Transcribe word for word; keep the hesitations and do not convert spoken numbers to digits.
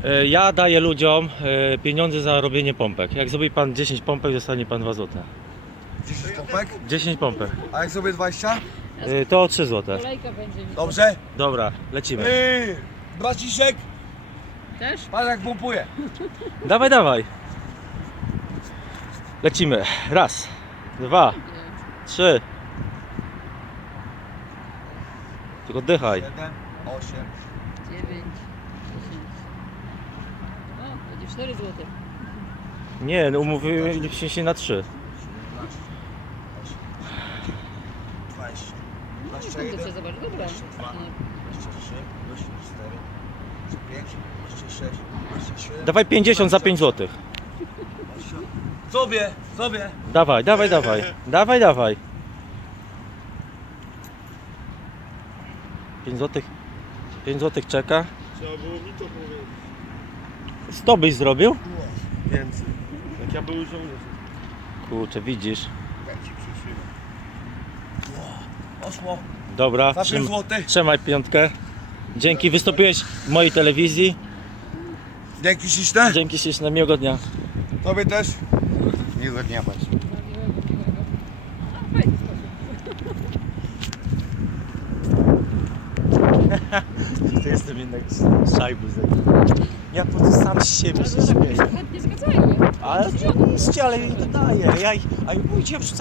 E, Ja daję ludziom e, pieniądze za robienie pompek. Jak zrobi pan dziesięć pompek, dostanie pan dwa złote. dziesięć pompek? dziesięć pompek. A jak sobie dwadzieścia? E, To trzy złote. Kolejka będzie. Dobrze? Dobra, lecimy. Yy, braciszek, Też? patrz jak pompuje. Dawaj, dawaj. Lecimy. Raz, dwa, trzy. Tylko oddychaj. siedem, osiem. dziewięć, dziesięć. O, będzie cztery złote. Nie, no umówiliśmy się na trzy. dwadzieścia, No, dwadzieścia to jeden, się zobacz, dobra. dwadzieścia dwa, dwadzieścia trzy, dwadzieścia cztery, dwadzieścia pięć, dwadzieścia sześć, dwadzieścia siedem. Dawaj pięćdziesiąt za pięć złotych. Sobie, sobie. Dawaj, dawaj, dawaj. Dawaj, dawaj. pięć złotych. pięć złotych czeka. Trzeba było mi to powiedzieć. sto byś zrobił? Więcej. Jak ja był żołnierzem. Kurczę, widzisz. Jak ci przyszło. Poszło. Dobra, Za pięć trzym, złotych. trzymaj piątkę. Dzięki, wystąpiłeś w mojej telewizji. Dzięki śliczne. Dzięki śliczne, miłego dnia. Tobie też. Miłego dnia Państwu. Miłego, miłego. A, fajny sposób. To jestem jednak szajbuzek. Ja po prostu sam z siebie się Ale śmieję. chętnie zgadzają. Ale oczywiście, ale jej dodaję. Ja, ich- a pójdzie